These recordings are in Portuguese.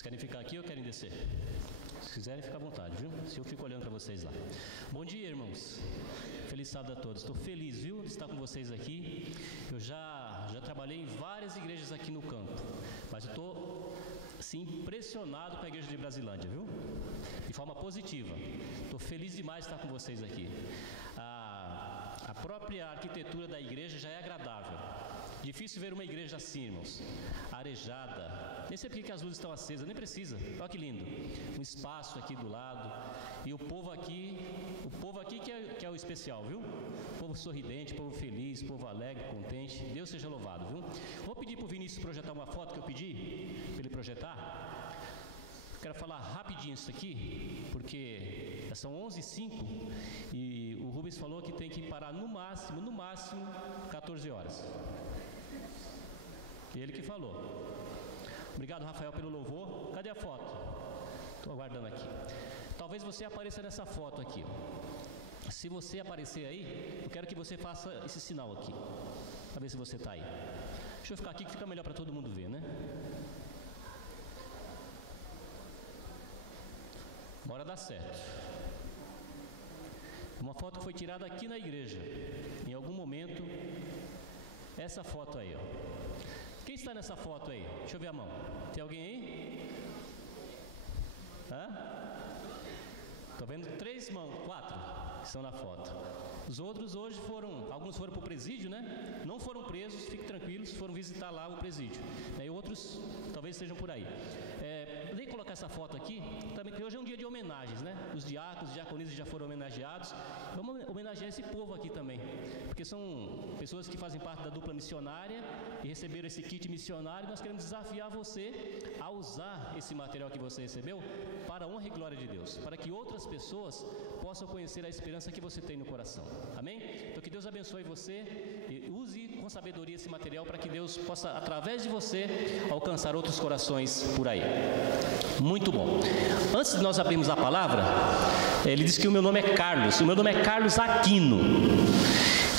Vocês querem ficar aqui ou querem descer? Se quiserem, fica à vontade, viu? Se eu fico olhando para vocês lá. Bom dia, irmãos. Feliz sábado a todos. Estou feliz, viu, de estar com vocês aqui. Eu já trabalhei em várias igrejas aqui no campo, mas eu estou assim, impressionado com a igreja de Brasilândia, viu? De forma positiva. Estou feliz demais de estar com vocês aqui. A própria arquitetura da igreja já é agradável. Difícil ver uma igreja assim, irmãos, arejada. Nem sei porque que as luzes estão acesas, nem precisa. Olha que lindo. Um espaço aqui do lado. E o povo aqui que é o especial, viu? Povo sorridente, povo feliz, povo alegre, contente. Deus seja louvado, viu? Vou pedir para o Vinícius projetar uma foto que eu pedi para ele projetar. Quero falar rapidinho isso aqui, porque são 11h05 e o Rubens falou que tem que parar no máximo 14 horas. Ele que falou. Obrigado, Rafael, pelo louvor. Cadê a foto? Estou aguardando aqui. Talvez você apareça nessa foto aqui. Se você aparecer aí, eu quero que você faça esse sinal aqui, para ver se você está aí. Deixa eu ficar aqui que fica melhor para todo mundo ver, né? Bora dar certo. Uma foto que foi tirada aqui na igreja. Em algum momento, essa foto aí, ó. Quem está nessa foto aí? Deixa eu ver a mão. Tem alguém aí? Estou vendo 4 que estão na foto. Os outros hoje alguns foram para o presídio, né? Não foram presos, fiquem tranquilos, foram visitar lá o presídio. E outros talvez estejam por aí. Vem colocar essa foto aqui, também que hoje é um dia de homenagens, né? Os diáconos, diaconisas já foram homenageados. Vamos homenagear esse povo aqui também, porque são pessoas que fazem parte da dupla missionária e receberam esse kit missionário. Nós queremos desafiar você a usar esse material que você recebeu para a honra e glória de Deus, para que outras pessoas possam conhecer a esperança que você tem no coração. Amém? Então que Deus abençoe você e use com sabedoria esse material para que Deus possa, através de você, alcançar outros corações por aí. Muito bom. Antes de nós abrirmos a palavra, ele diz que o meu nome é Carlos. O meu nome é Carlos Aquino.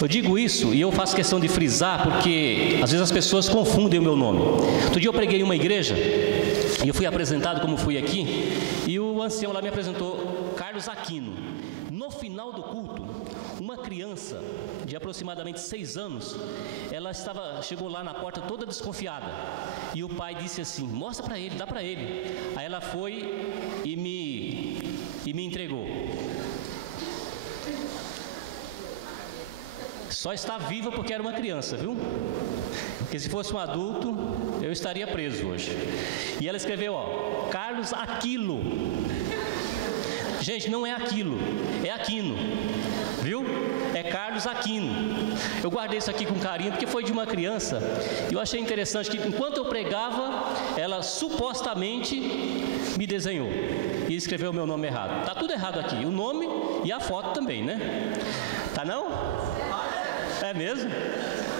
Eu digo isso e eu faço questão de frisar porque às vezes as pessoas confundem o meu nome. Outro dia eu preguei em uma igreja e eu fui apresentado como fui aqui e o ancião lá me apresentou Carlos Aquino. No final do culto, uma criança de aproximadamente 6 anos, ela chegou lá na porta toda desconfiada e o pai disse assim: mostra para ele, dá para ele. Aí ela foi e me entregou. Só está viva porque era uma criança, viu? Porque se fosse um adulto, eu estaria preso hoje. E ela escreveu, ó, Carlos Aquilo. Gente, não é Aquilo, é Aquino, viu? É Carlos Aquino. Eu guardei isso aqui com carinho porque foi de uma criança. E eu achei interessante que enquanto eu pregava, ela supostamente me desenhou e escreveu o meu nome errado. Tá tudo errado aqui, o nome e a foto também, né? Tá não? É mesmo?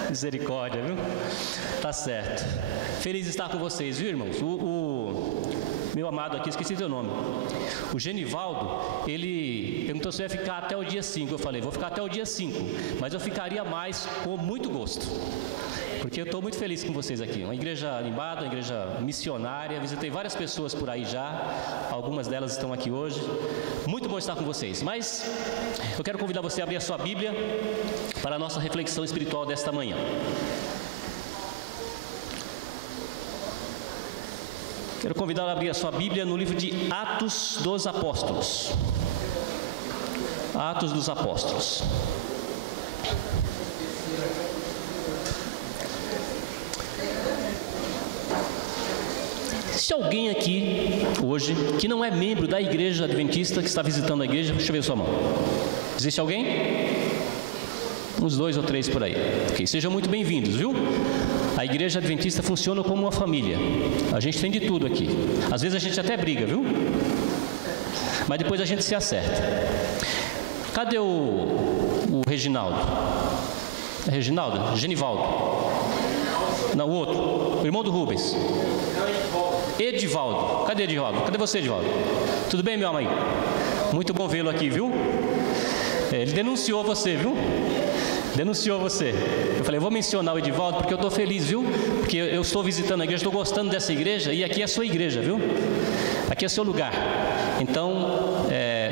Misericórdia, viu? Tá certo. Feliz de estar com vocês, viu, irmãos? Meu amado aqui, esqueci seu nome. O Genivaldo, ele perguntou se eu ia ficar até o dia 5. Eu falei, vou ficar até o dia 5, mas eu ficaria mais com muito gosto, porque eu estou muito feliz com vocês aqui. Uma igreja animada, uma igreja missionária. Visitei várias pessoas por aí já, algumas delas estão aqui hoje. Muito bom estar com vocês. Mas eu quero convidar você a abrir a sua Bíblia para a nossa reflexão espiritual desta manhã. Quero convidar a abrir a sua Bíblia no livro de Atos dos Apóstolos. Atos dos Apóstolos. Se alguém aqui hoje que não é membro da igreja adventista, que está visitando a igreja, deixa eu ver sua mão. Existe alguém? Uns 2 ou 3 por aí. Ok, sejam muito bem-vindos, viu? A igreja adventista funciona como uma família. A gente tem de tudo aqui. Às vezes a gente até briga, viu? Mas depois a gente se acerta. Cadê o Reginaldo? É Reginaldo? Genivaldo? Não, o outro. O irmão do Rubens. Edivaldo. Cadê Edivaldo? Cadê você, Edivaldo? Tudo bem, meu amigo? Muito bom vê-lo aqui, viu? Ele denunciou você, viu? Denunciou você. Eu falei, vou mencionar o Edivaldo porque eu estou feliz, viu? Porque eu estou visitando a igreja, estou gostando dessa igreja e aqui é a sua igreja, viu? Aqui é seu lugar. Então,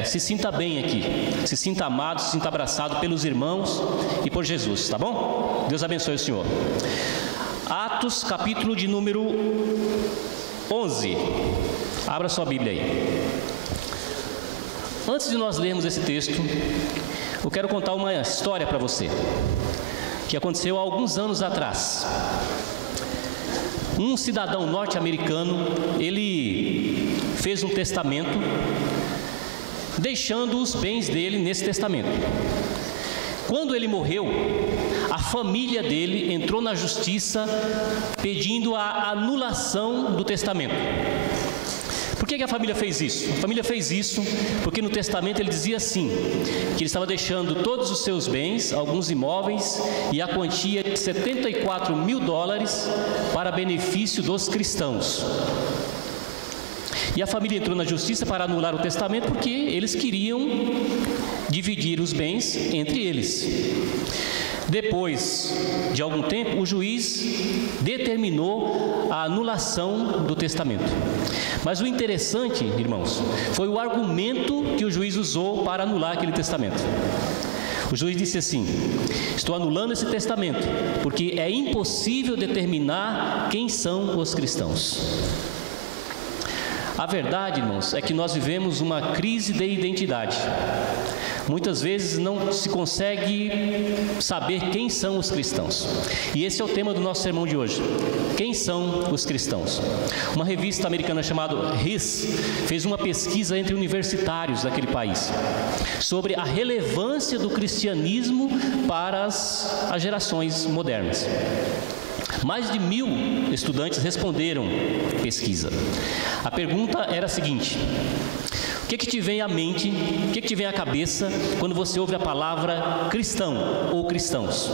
se sinta bem aqui. Se sinta amado, se sinta abraçado pelos irmãos e por Jesus, tá bom? Deus abençoe o senhor. Atos, capítulo de número 11. Abra sua Bíblia aí. Antes de nós lermos esse texto, eu quero contar uma história para você, que aconteceu há alguns anos atrás. Um cidadão norte-americano, ele fez um testamento, deixando os bens dele nesse testamento. Quando ele morreu, a família dele entrou na justiça pedindo a anulação do testamento. Por que a família fez isso? A família fez isso porque no testamento ele dizia assim, que ele estava deixando todos os seus bens, alguns imóveis e a quantia de $74 mil para benefício dos cristãos. E a família entrou na justiça para anular o testamento porque eles queriam dividir os bens entre eles. Depois de algum tempo, o juiz determinou a anulação do testamento. Mas o interessante, irmãos, foi o argumento que o juiz usou para anular aquele testamento. O juiz disse assim: estou anulando esse testamento, porque é impossível determinar quem são os cristãos. A verdade, irmãos, é que nós vivemos uma crise de identidade. Muitas vezes não se consegue saber quem são os cristãos. E esse é o tema do nosso sermão de hoje. Quem são os cristãos? Uma revista americana chamada RIS fez uma pesquisa entre universitários daquele país sobre a relevância do cristianismo para as gerações modernas. Mais de 1.000 estudantes responderam à pesquisa. A pergunta era a seguinte: o que te vem à mente, o que te vem à cabeça quando você ouve a palavra cristão ou cristãos?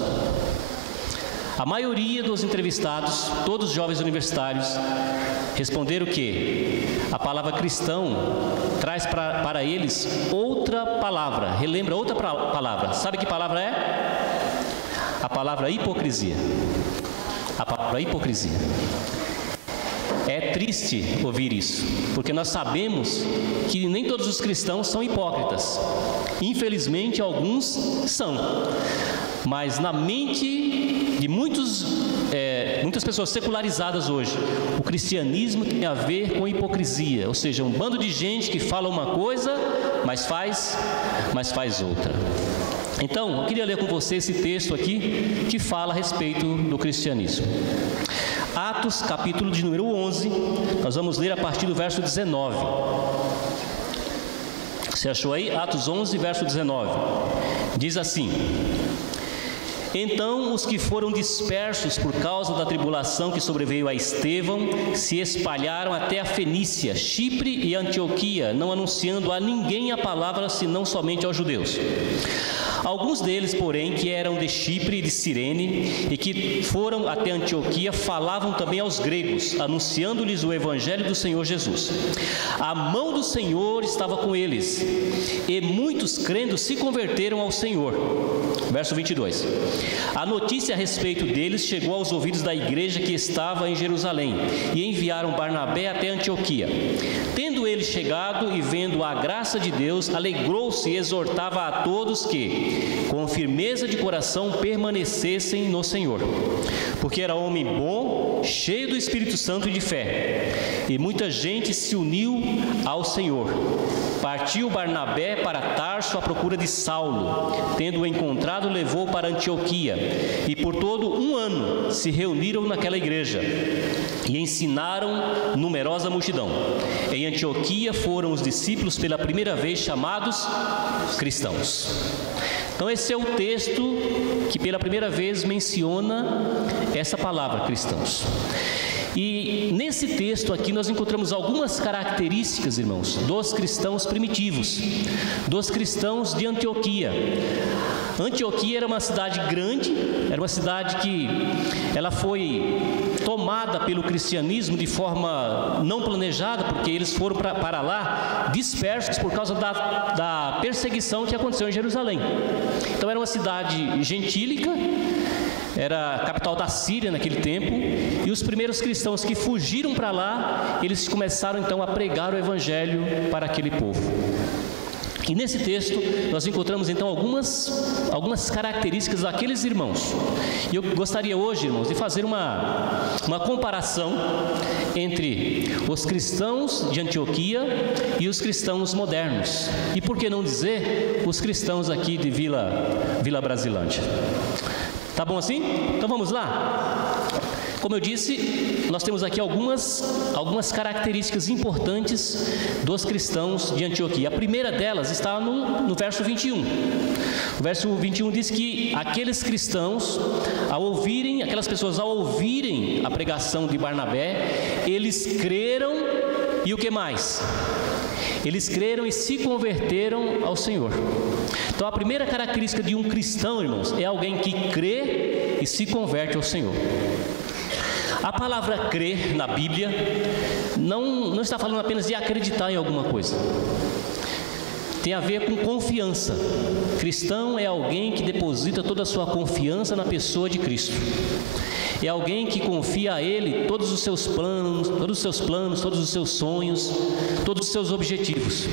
A maioria dos entrevistados, todos jovens universitários, responderam que a palavra cristão traz para eles outra palavra, relembra outra palavra. Sabe que palavra é? A palavra hipocrisia. A palavra hipocrisia. É triste ouvir isso, porque nós sabemos que nem todos os cristãos são hipócritas. Infelizmente, alguns são. Mas na mente de muitas pessoas secularizadas hoje, o cristianismo tem a ver com hipocrisia, ou seja, um bando de gente que fala uma coisa, mas faz outra. Então, eu queria ler com você esse texto aqui que fala a respeito do cristianismo. Atos, capítulo de número 11, nós vamos ler a partir do verso 19. Você achou aí? Atos 11, verso 19. Diz assim: então os que foram dispersos por causa da tribulação que sobreveio a Estevão se espalharam até a Fenícia, Chipre e Antioquia, não anunciando a ninguém a palavra senão somente aos judeus. Alguns deles, porém, que eram de Chipre e de Cirene e que foram até Antioquia, falavam também aos gregos, anunciando-lhes o evangelho do Senhor Jesus. A mão do Senhor estava com eles, e muitos crendo se converteram ao Senhor. Verso 22. A notícia a respeito deles chegou aos ouvidos da igreja que estava em Jerusalém, e enviaram Barnabé até Antioquia. Tendo ele chegado e vendo a graça de Deus, alegrou-se e exortava a todos que, com firmeza de coração, permanecessem no Senhor, porque era homem bom, cheio do Espírito Santo e de fé, e muita gente se uniu ao Senhor. Partiu Barnabé para Tarso à procura de Saulo, tendo-o encontrado, levou para Antioquia, e por todo um ano se reuniram naquela igreja e ensinaram numerosa multidão. Em Antioquia foram os discípulos pela primeira vez chamados cristãos. Então esse é o texto que pela primeira vez menciona essa palavra, cristãos. E nesse texto aqui nós encontramos algumas características, irmãos, dos cristãos primitivos, dos cristãos de Antioquia. Antioquia era uma cidade grande, era uma cidade que ela foi tomada pelo cristianismo de forma não planejada, porque eles foram para lá dispersos por causa da perseguição que aconteceu em Jerusalém. Então era uma cidade gentílica, era a capital da Síria naquele tempo, e os primeiros cristãos que fugiram para lá, eles começaram então a pregar o evangelho para aquele povo. E nesse texto nós encontramos então algumas características daqueles irmãos. E eu gostaria hoje, irmãos, de fazer uma comparação entre os cristãos de Antioquia e os cristãos modernos. E por que não dizer os cristãos aqui de Vila Brasilândia? Tá bom assim? Então vamos lá? Como eu disse, nós temos aqui algumas características importantes dos cristãos de Antioquia. A primeira delas está no verso 21. O verso 21 diz que aqueles cristãos, aquelas pessoas ao ouvirem a pregação de Barnabé, eles creram e o que mais? Eles creram e se converteram ao Senhor. Então a primeira característica de um cristão, irmãos, é alguém que crê e se converte ao Senhor. A palavra crer na Bíblia não está falando apenas de acreditar em alguma coisa. Tem a ver com confiança. Cristão é alguém que deposita toda a sua confiança na pessoa de Cristo. É alguém que confia a Ele todos os seus planos, todos os seus sonhos, todos os seus objetivos.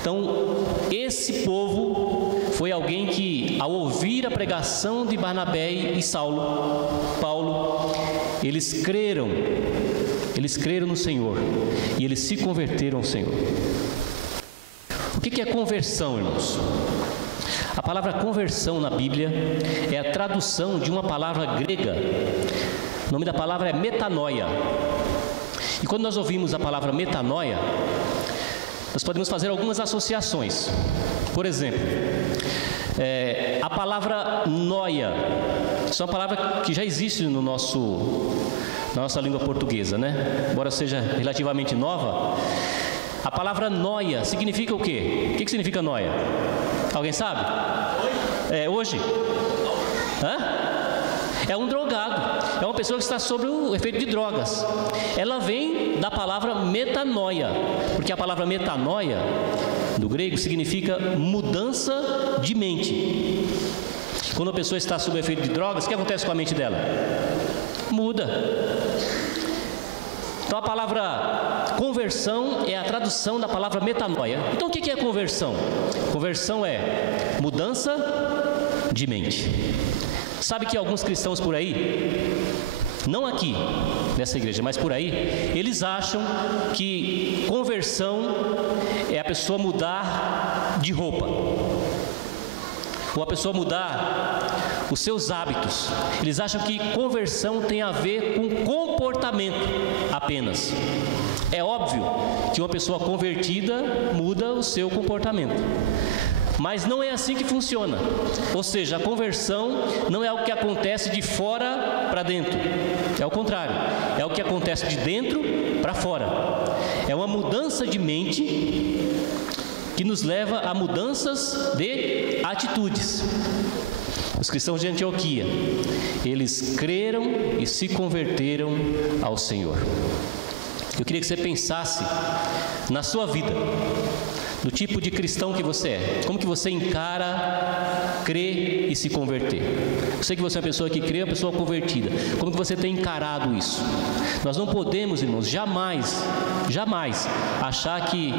Então, esse povo foi alguém que, ao ouvir a pregação de Barnabé e Paulo, eles creram no Senhor e eles se converteram ao Senhor. O que é conversão, irmãos? A palavra conversão na Bíblia é a tradução de uma palavra grega. O nome da palavra é metanoia. E quando nós ouvimos a palavra metanoia, nós podemos fazer algumas associações. Por exemplo, a palavra noia, isso é uma palavra que já existe na nossa língua portuguesa, né? Embora seja relativamente nova. A palavra noia significa o quê? O que significa noia? Alguém sabe? Hoje? É um drogado, é uma pessoa que está sob o efeito de drogas. Ela vem da palavra metanoia, porque a palavra metanoia, do grego, significa mudança de mente. Quando a pessoa está sob o efeito de drogas, o que acontece com a mente dela? Muda. Então a palavra conversão é a tradução da palavra metanoia. Então o que é conversão? Conversão é mudança de mente. Sabe que alguns cristãos por aí, não aqui nessa igreja, mas por aí, eles acham que conversão é a pessoa mudar de roupa, ou a pessoa mudar os seus hábitos. Eles acham que conversão tem a ver com comportamento apenas. É óbvio que uma pessoa convertida muda o seu comportamento, mas não é assim que funciona. Ou seja, a conversão não é algo que acontece de fora para dentro. É o contrário, é o que acontece de dentro para fora. É uma mudança de mente que nos leva a mudanças de atitudes. Os cristãos de Antioquia, eles creram e se converteram ao Senhor. Eu queria que você pensasse na sua vida, no tipo de cristão que você é. Como que você encara crer e se converter? Eu sei que você é uma pessoa que crê, uma pessoa convertida. Como que você tem encarado isso? Nós não podemos, irmãos, jamais achar que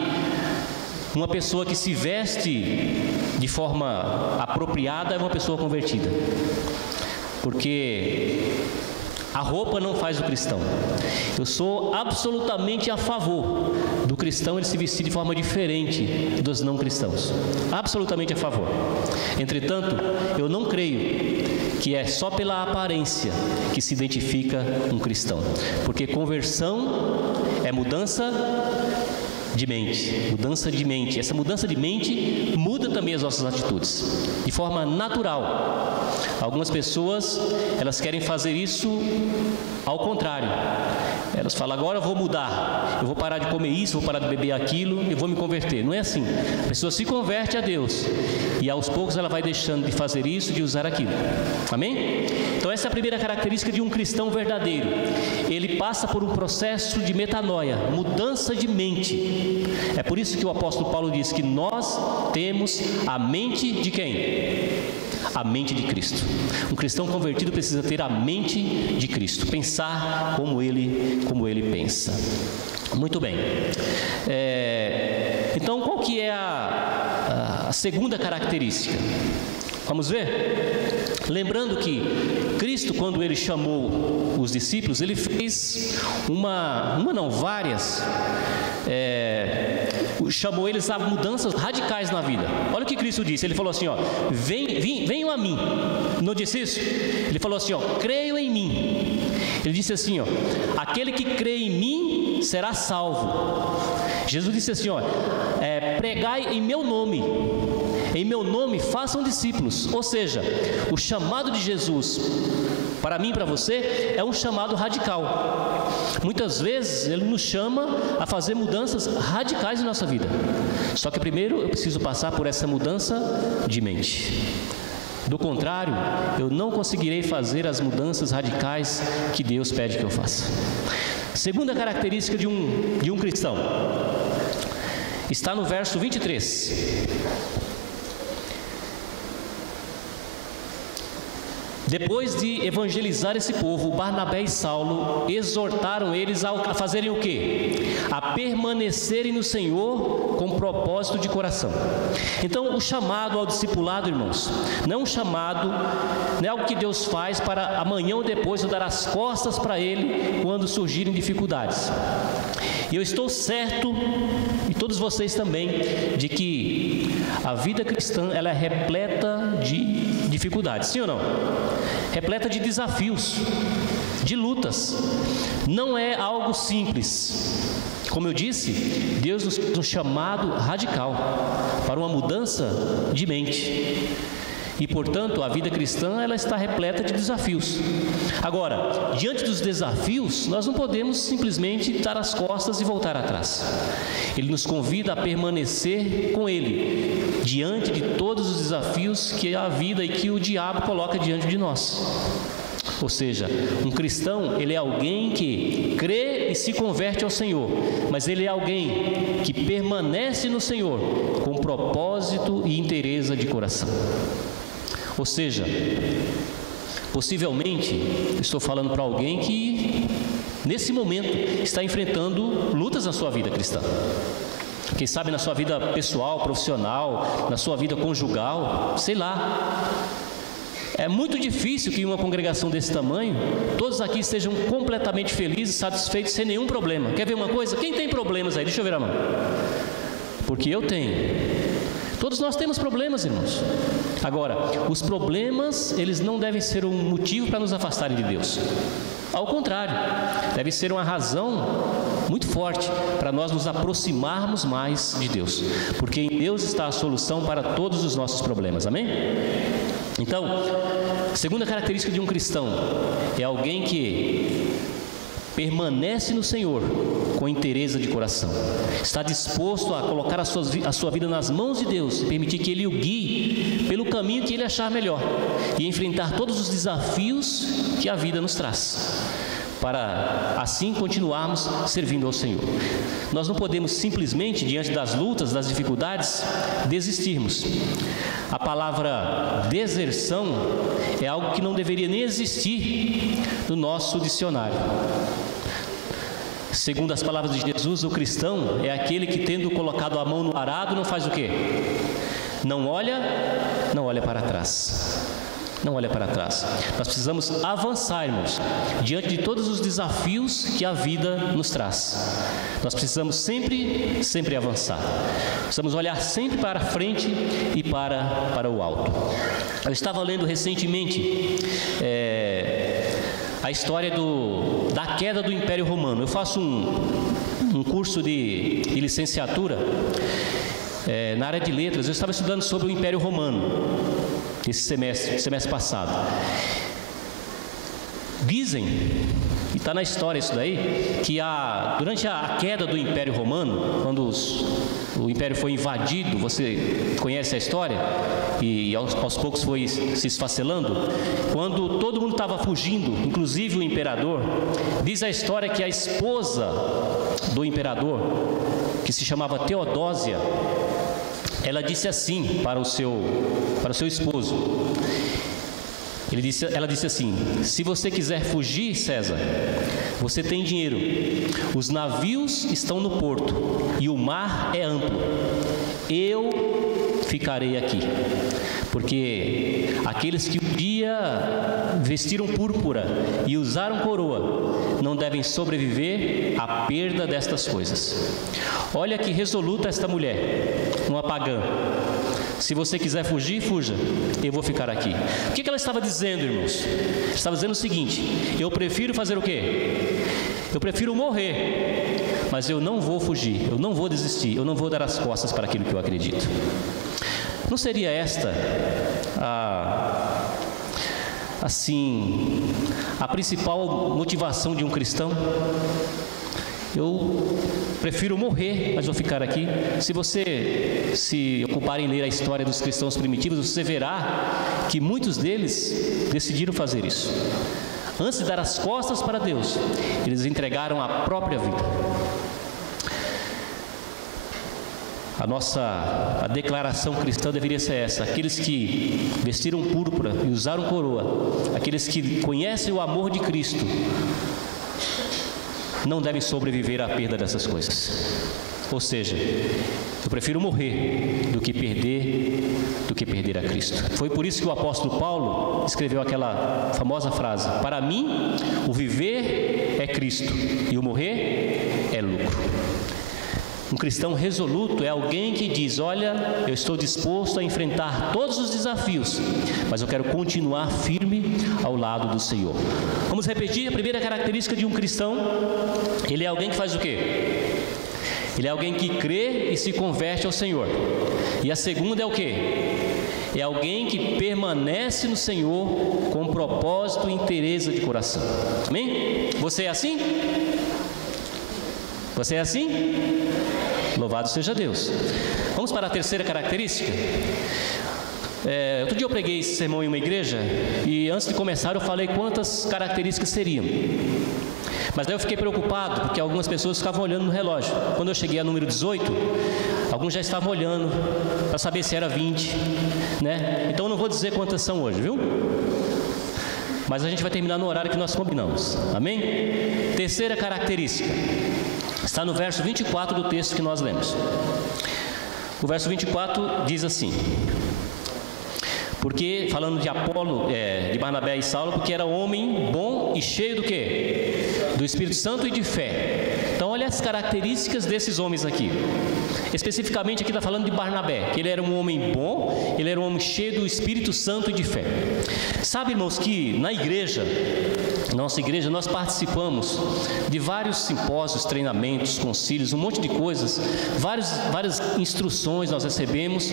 uma pessoa que se veste de forma apropriada é uma pessoa convertida. Porque a roupa não faz o cristão. Eu sou absolutamente a favor do cristão ele se vestir de forma diferente dos não cristãos. Absolutamente a favor. Entretanto, eu não creio que é só pela aparência que se identifica um cristão. Porque conversão é mudança de mente, mudança de mente. Essa mudança de mente muda também as nossas atitudes, de forma natural. Algumas pessoas, elas querem fazer isso ao contrário. Elas falam, agora eu vou mudar, eu vou parar de comer isso, vou parar de beber aquilo, eu vou me converter. Não é assim. A pessoa se converte a Deus e aos poucos ela vai deixando de fazer isso, de usar aquilo. Amém? Então essa é a primeira característica de um cristão verdadeiro. Ele passa por um processo de metanoia, mudança de mente. É por isso que o apóstolo Paulo diz que nós temos a mente de quem? A mente de Cristo. Um cristão convertido precisa ter a mente de Cristo, pensar como ele pensa. Muito bem. Então, qual que é a segunda característica? Vamos ver? Lembrando que Cristo, quando ele chamou os discípulos, ele fez várias, chamou eles a mudanças radicais na vida. Olha o que Cristo disse, ele falou assim, ó, venham a mim. Não disse isso? Ele falou assim, ó, creiam em mim. Ele disse assim, ó, aquele que crê em mim será salvo. Jesus disse assim, ó, pregai em meu nome. Em meu nome façam discípulos. Ou seja, o chamado de Jesus para mim e para você é um chamado radical. Muitas vezes ele nos chama a fazer mudanças radicais em nossa vida. Só que primeiro eu preciso passar por essa mudança de mente. Do contrário, eu não conseguirei fazer as mudanças radicais que Deus pede que eu faça. Segunda característica de um cristão está no verso 23. Depois de evangelizar esse povo, Barnabé e Saulo exortaram eles a fazerem o quê? A permanecerem no Senhor com propósito de coração. Então, o chamado ao discipulado, irmãos, não é um chamado, não é algo que Deus faz para amanhã ou depois eu dar as costas para Ele quando surgirem dificuldades. E eu estou certo, e todos vocês também, de que a vida cristã ela é repleta de dificuldades, sim ou não? Repleta de desafios, de lutas. Não é algo simples. Como eu disse, Deus nos fez um chamado radical para uma mudança de mente. E, portanto, a vida cristã ela está repleta de desafios. Agora, diante dos desafios, nós não podemos simplesmente dar as costas e voltar atrás. Ele nos convida a permanecer com Ele, diante de todos os desafios que a vida e que o diabo coloca diante de nós. Ou seja, um cristão, ele é alguém que crê e se converte ao Senhor, mas ele é alguém que permanece no Senhor com propósito e inteireza de coração. Ou seja, possivelmente, estou falando para alguém que, nesse momento, está enfrentando lutas na sua vida cristã. Quem sabe na sua vida pessoal, profissional, na sua vida conjugal, sei lá. É muito difícil que em uma congregação desse tamanho, todos aqui estejam completamente felizes, satisfeitos, sem nenhum problema. Quer ver uma coisa? Quem tem problemas aí? Deixa eu ver a mão. Porque eu tenho. Todos nós temos problemas, irmãos. Agora, os problemas, eles não devem ser um motivo para nos afastarem de Deus. Ao contrário, deve ser uma razão muito forte para nós nos aproximarmos mais de Deus. Porque em Deus está a solução para todos os nossos problemas. Amém? Então, a segunda característica de um cristão é alguém que permanece no Senhor com inteireza de coração. Está disposto a colocar a sua vida nas mãos de Deus e permitir que Ele o guie pelo caminho que Ele achar melhor e enfrentar todos os desafios que a vida nos traz, para assim continuarmos servindo ao Senhor. Nós não podemos simplesmente, diante das lutas, das dificuldades, desistirmos. A palavra deserção é algo que não deveria nem existir no nosso dicionário. Segundo as palavras de Jesus, o cristão é aquele que, tendo colocado a mão no arado, não faz o quê? Não olha para trás. Não olha para trás. Nós precisamos avançar, irmãos, diante de todos os desafios que a vida nos traz. Nós precisamos sempre avançar. Precisamos olhar sempre para frente e para o alto. Eu estava lendo recentemente a história da queda do Império Romano. Eu faço um curso de licenciatura na área de letras. Eu estava estudando sobre o Império Romano esse semestre passado. Dizem e está na história isso daí, que durante a queda do Império Romano, quando o Império foi invadido, você conhece a história, e aos poucos foi se esfacelando, quando todo mundo estava fugindo, inclusive o imperador, diz a história que a esposa do imperador, que se chamava Teodósia, ela disse assim para o seu esposo, ela disse assim: se você quiser fugir, César, você tem dinheiro, os navios estão no porto e o mar é amplo, eu ficarei aqui, porque aqueles que um dia vestiram púrpura e usaram coroa não devem sobreviver à perda destas coisas. Olha que resoluta esta mulher, uma pagã. Se você quiser fugir, fuja, eu vou ficar aqui. O que ela estava dizendo, irmãos? Ela estava dizendo o seguinte: eu prefiro fazer o quê? Eu prefiro morrer, mas eu não vou fugir, eu não vou desistir, eu não vou dar as costas para aquilo que eu acredito. Não seria esta a principal motivação de um cristão? Eu prefiro morrer, mas vou ficar aqui. Se você se ocupar em ler a história dos cristãos primitivos, você verá que muitos deles decidiram fazer isso. Antes de dar as costas para Deus, eles entregaram a própria vida. A declaração cristã deveria ser essa: aqueles que vestiram púrpura e usaram coroa, aqueles que conhecem o amor de Cristo, não devem sobreviver à perda dessas coisas. Ou seja, eu prefiro morrer do que perder a Cristo. Foi por isso que o apóstolo Paulo escreveu aquela famosa frase: para mim, o viver é Cristo e o morrer é lucro. Um cristão resoluto é alguém que diz: olha, eu estou disposto a enfrentar todos os desafios, mas eu quero continuar firme ao lado do Senhor. Vamos repetir: a primeira característica de um cristão, ele é alguém que faz o quê? Ele é alguém que crê e se converte ao Senhor. E a segunda é o quê? É alguém que permanece no Senhor com propósito e interesse de coração. Amém? Você é assim? Você é assim? Louvado seja Deus. Vamos para a terceira característica. Outro dia eu preguei esse sermão em uma igreja e antes de começar eu falei quantas características seriam. Mas daí eu fiquei preocupado porque algumas pessoas ficavam olhando no relógio. Quando eu cheguei a número 18, alguns já estavam olhando para saber se era 20, né? Então eu não vou dizer quantas são hoje, viu? Mas a gente vai terminar no horário que nós combinamos. Amém? Terceira característica está no verso 24 do texto que nós lemos. O verso 24 diz assim: porque, falando de Apolo, de Barnabé e Saulo, porque era homem bom e cheio do quê? Do Espírito Santo e de fé. Então olha as características desses homens aqui. Especificamente aqui está falando de Barnabé, que ele era um homem bom, ele era um homem cheio do Espírito Santo e de fé. Sabe, irmãos, que na igreja, nossa igreja, nós participamos de vários simpósios, treinamentos, concílios, um monte de coisas, várias instruções nós recebemos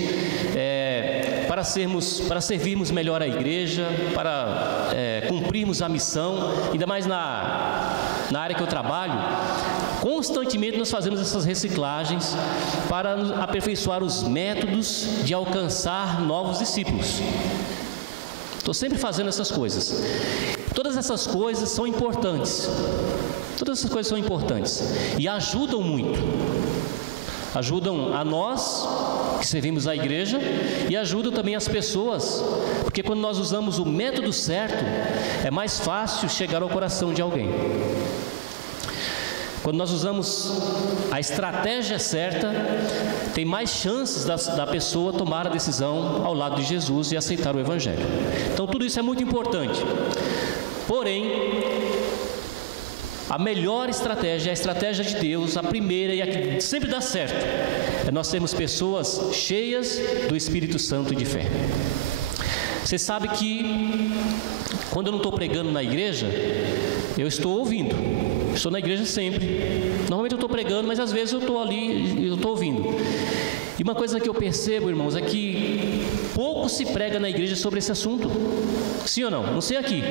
para servirmos melhor a igreja, para cumprirmos a missão, ainda mais na área que eu trabalho. Constantemente nós fazemos essas reciclagens para aperfeiçoar os métodos de alcançar novos discípulos. Estou sempre fazendo essas coisas. Todas essas coisas são importantes. Todas essas coisas são importantes e ajudam muito. Ajudam a nós que servimos a igreja e ajudam também as pessoas, porque quando nós usamos o método certo, é mais fácil chegar ao coração de alguém. Quando nós usamos a estratégia certa, tem mais chances da pessoa tomar a decisão ao lado de Jesus e aceitar o Evangelho. Então tudo isso é muito importante. Porém, a melhor estratégia é a estratégia de Deus, a primeira e a que sempre dá certo, é nós sermos pessoas cheias do Espírito Santo e de fé. Você sabe que quando eu não estou pregando na igreja, eu estou ouvindo. Estou na igreja sempre. Normalmente eu estou pregando, mas às vezes eu estou ali e eu estou ouvindo. E uma coisa que eu percebo, irmãos, é que pouco se prega na igreja sobre esse assunto. Sim ou não? Não sei aqui.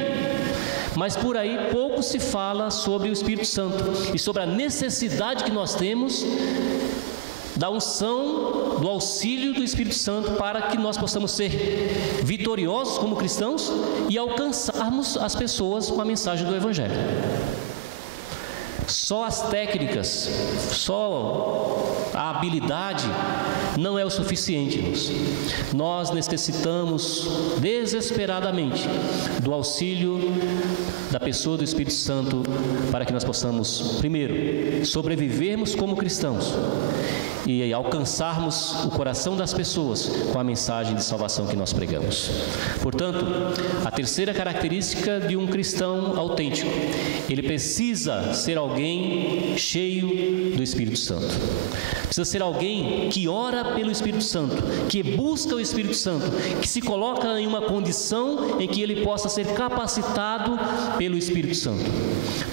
mas por aí pouco se fala sobre o Espírito Santo e sobre a necessidade que nós temos da unção, do auxílio do Espírito Santo para que nós possamos ser vitoriosos como cristãos e alcançarmos as pessoas com a mensagem do Evangelho. Só as técnicas, só a habilidade não é o suficiente, irmãos. Nós necessitamos desesperadamente do auxílio da pessoa do Espírito Santo para que nós possamos, primeiro, sobrevivermos como cristãos e alcançarmos o coração das pessoas com a mensagem de salvação que nós pregamos. Portanto, a terceira característica de um cristão autêntico, ele precisa ser alguém cheio do Espírito Santo. Precisa ser alguém que ora pelo Espírito Santo, que busca o Espírito Santo, que se coloca em uma condição em que ele possa ser capacitado pelo Espírito Santo,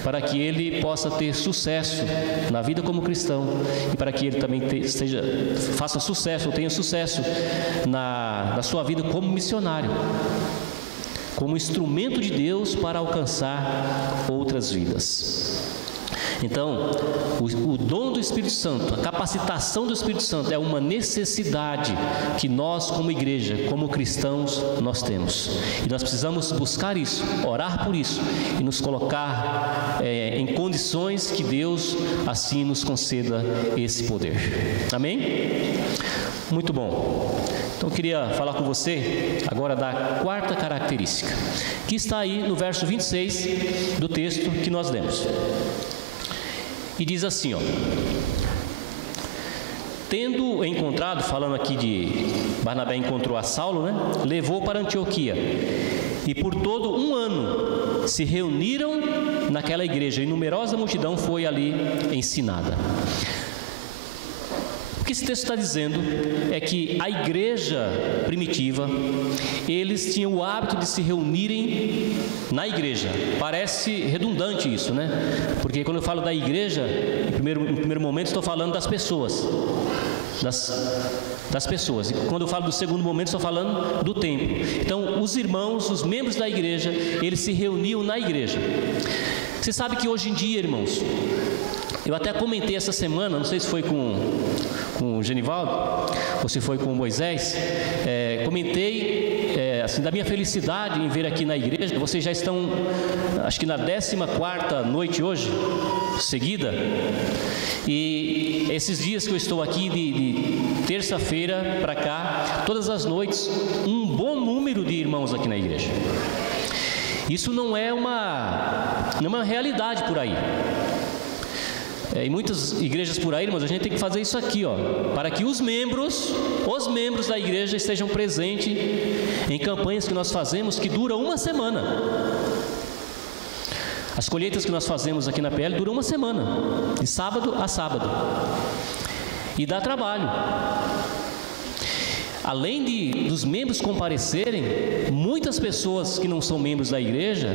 para que ele possa ter sucesso na vida como cristão e para que ele também faça sucesso, ou tenha sucesso na sua vida como missionário, como instrumento de Deus para alcançar outras vidas. Então, o dom do Espírito Santo, a capacitação do Espírito Santo é uma necessidade que nós como igreja, como cristãos, nós temos. E nós precisamos buscar isso, orar por isso e nos colocar em condições que Deus assim nos conceda esse poder. Amém? Muito bom. Então eu queria falar com você agora da quarta característica, que está aí no verso 26 do texto que nós lemos. E diz assim, ó: tendo encontrado, falando aqui de Barnabé encontrou a Saulo, né? Levou para Antioquia, e por todo um ano se reuniram naquela igreja, e numerosa multidão foi ali ensinada. O que esse texto está dizendo é que a igreja primitiva, eles tinham o hábito de se reunirem na igreja. Parece redundante isso, né? Porque quando eu falo da igreja, em primeiro momento estou falando das pessoas, das pessoas. E quando eu falo do segundo momento, estou falando do templo. Então, os irmãos, os membros da igreja, eles se reuniam na igreja. Você sabe que hoje em dia, irmãos, eu até comentei essa semana, não sei se foi com o Genivaldo ou se foi com o Moisés, comentei assim, da minha felicidade em ver aqui na igreja. Vocês já estão, acho que na 14ª noite hoje, seguida, e esses dias que eu estou aqui de terça-feira para cá, todas as noites, um bom número de irmãos aqui na igreja. Isso não é uma realidade por aí. Em muitas igrejas por aí, irmãos, a gente tem que fazer isso aqui, ó, para que os membros da igreja estejam presentes em campanhas que nós fazemos que duram uma semana. As colheitas que nós fazemos aqui na PL duram uma semana, de sábado a sábado, e dá trabalho. Além dos membros comparecerem, muitas pessoas que não são membros da igreja,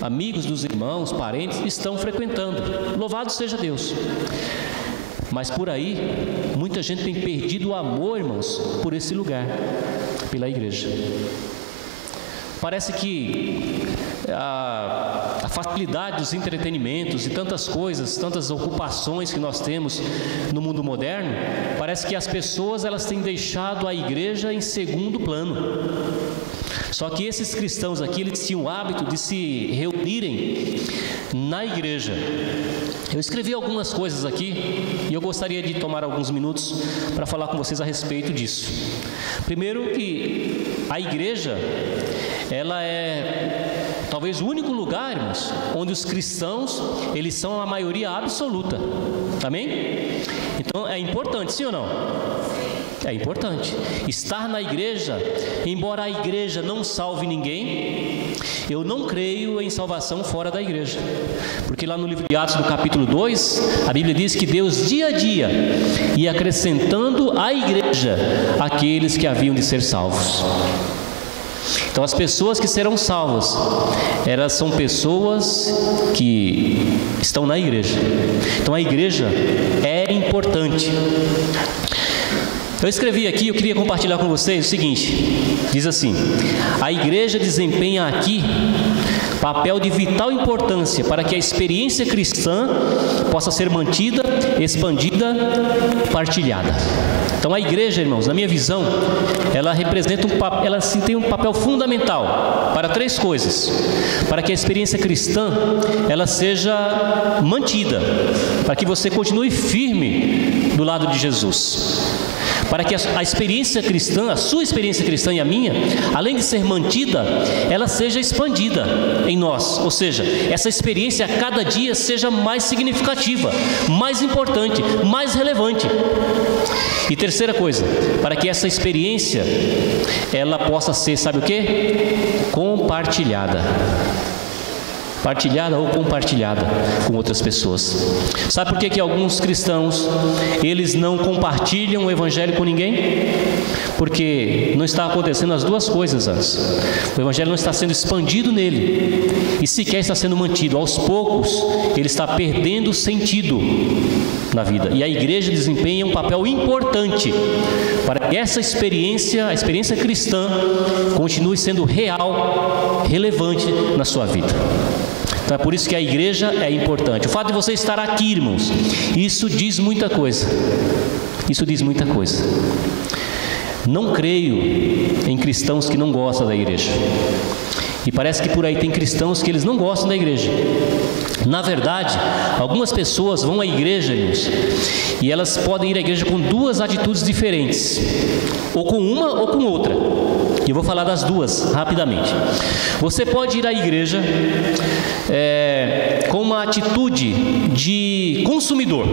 amigos dos irmãos, parentes, estão frequentando. Louvado seja Deus. Mas por aí, muita gente tem perdido o amor, irmãos, por esse lugar, pela igreja. Parece que a facilidade dos entretenimentos e tantas coisas, tantas ocupações que nós temos no mundo moderno, parece que as pessoas elas têm deixado a igreja em segundo plano. Só que esses cristãos aqui, eles tinham o hábito de se reunirem na igreja. Eu escrevi algumas coisas aqui e eu gostaria de tomar alguns minutos para falar com vocês a respeito disso. Primeiro, que a igreja, ela é talvez o único lugar, irmãos, onde os cristãos, eles são a maioria absoluta. Amém? Então é importante, sim ou não? É importante estar na igreja. Embora a igreja não salve ninguém, eu não creio em salvação fora da igreja, porque lá no livro de Atos, no capítulo 2, a Bíblia diz que Deus dia a dia ia acrescentando à igreja aqueles que haviam de ser salvos. Então as pessoas que serão salvas, elas são pessoas que estão na igreja. Então a igreja é importante. Eu escrevi aqui, eu queria compartilhar com vocês o seguinte, diz assim: a igreja desempenha aqui papel de vital importância para que a experiência cristã possa ser mantida, expandida, partilhada. Então a igreja, irmãos, na minha visão, ela representa ela sim tem um papel fundamental para três coisas: para que a experiência cristã ela seja mantida, para que você continue firme do lado de Jesus, para que a experiência cristã, a sua experiência cristã e a minha, além de ser mantida, ela seja expandida em nós, ou seja, essa experiência a cada dia seja mais significativa, mais importante, mais relevante. E terceira coisa, para que essa experiência ela possa ser, sabe o quê? Compartilhada. Partilhada ou compartilhada com outras pessoas. Sabe por que alguns cristãos, eles não compartilham o evangelho com ninguém? Porque não está acontecendo as duas coisas antes. O evangelho não está sendo expandido nele, e sequer está sendo mantido. Aos poucos, ele está perdendo sentido na vida. E a igreja desempenha um papel importante para que essa experiência, a experiência cristã, continue sendo real, relevante na sua vida. Então é por isso que a igreja é importante. O fato de você estar aqui, irmãos, isso diz muita coisa. Isso diz muita coisa. Não creio em cristãos que não gostam da igreja. E parece que por aí tem cristãos que eles não gostam da igreja. Na verdade, algumas pessoas vão à igreja, irmãos, e elas podem ir à igreja com duas atitudes diferentes, ou com uma ou com outra. E eu vou falar das duas rapidamente. Você pode ir à igreja com uma atitude de consumidor.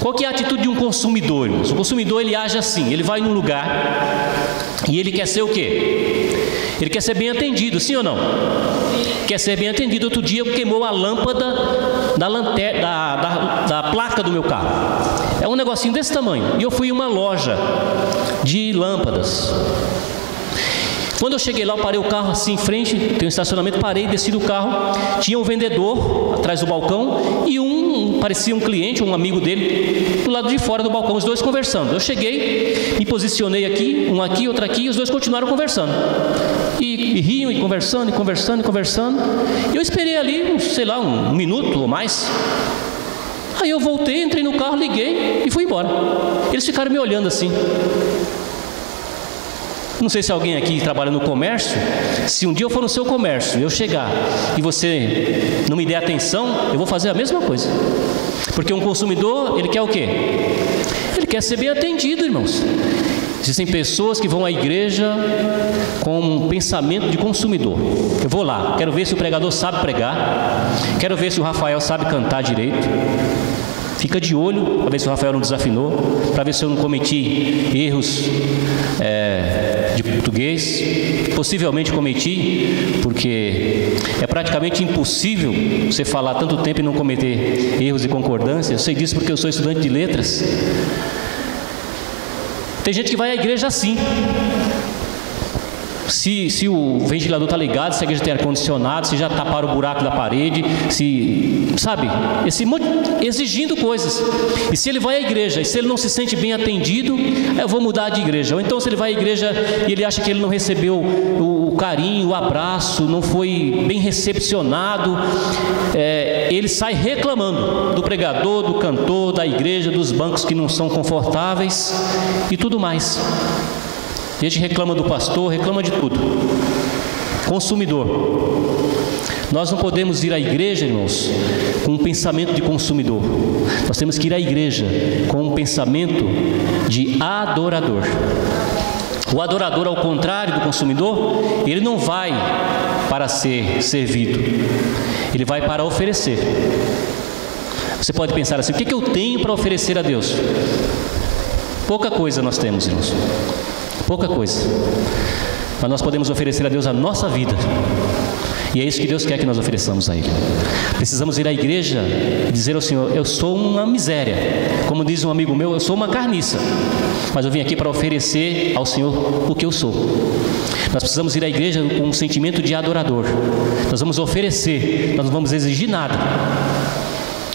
Qual que é a atitude de um consumidor, irmãos? O consumidor, ele age assim, ele vai num lugar e ele quer ser o quê? Ele quer ser bem atendido, sim ou não? Quer ser bem atendido. Outro dia queimou a lâmpada da placa do meu carro. É um negocinho desse tamanho. E eu fui em uma loja de lâmpadas. Quando eu cheguei lá, eu parei o carro assim em frente, tem um estacionamento, parei, desci do carro. Tinha um vendedor atrás do balcão e parecia um cliente, um amigo dele, do lado de fora do balcão, os dois conversando. Eu cheguei, me posicionei aqui, um aqui, outro aqui, e os dois continuaram conversando. E riam, e conversando, e conversando, e conversando. E eu esperei ali, sei lá, um minuto ou mais. Aí eu voltei, entrei no carro, liguei e fui embora. Eles ficaram me olhando assim. Não sei se alguém aqui trabalha no comércio, se um dia eu for no seu comércio, eu chegar e você não me der atenção, eu vou fazer a mesma coisa. Porque um consumidor, ele quer o quê? Ele quer ser bem atendido, irmãos. Existem pessoas que vão à igreja com um pensamento de consumidor. Eu vou lá, quero ver se o pregador sabe pregar, quero ver se o Rafael sabe cantar direito. Fica de olho para ver se o Rafael não desafinou, para ver se eu não cometi erros de português. Possivelmente cometi, porque é praticamente impossível você falar tanto tempo e não cometer erros e concordâncias. Eu sei disso porque eu sou estudante de letras. Tem gente que vai à igreja assim. Se o ventilador está ligado, se a igreja tem ar-condicionado, se já taparam o buraco da parede, sabe, exigindo coisas. E se ele vai à igreja, e se ele não se sente bem atendido, eu vou mudar de igreja. Ou então se ele vai à igreja e ele acha que ele não recebeu o carinho, o abraço, não foi bem recepcionado, ele sai reclamando do pregador, do cantor, da igreja, dos bancos que não são confortáveis e tudo mais. A gente reclama do pastor, reclama de tudo. Consumidor. Nós não podemos ir à igreja, irmãos, com um pensamento de consumidor. Nós temos que ir à igreja com um pensamento de adorador. O adorador, ao contrário do consumidor, ele não vai para ser servido, ele vai para oferecer. Você pode pensar assim: o que eu tenho para oferecer a Deus? Pouca coisa nós temos, irmãos. Pouca coisa. Mas nós podemos oferecer a Deus a nossa vida. E é isso que Deus quer que nós ofereçamos a Ele. Precisamos ir à igreja e dizer ao Senhor: eu sou uma miséria. Como diz um amigo meu, eu sou uma carniça. Mas eu vim aqui para oferecer ao Senhor o que eu sou. Nós precisamos ir à igreja com um sentimento de adorador. Nós vamos oferecer, nós não vamos exigir nada.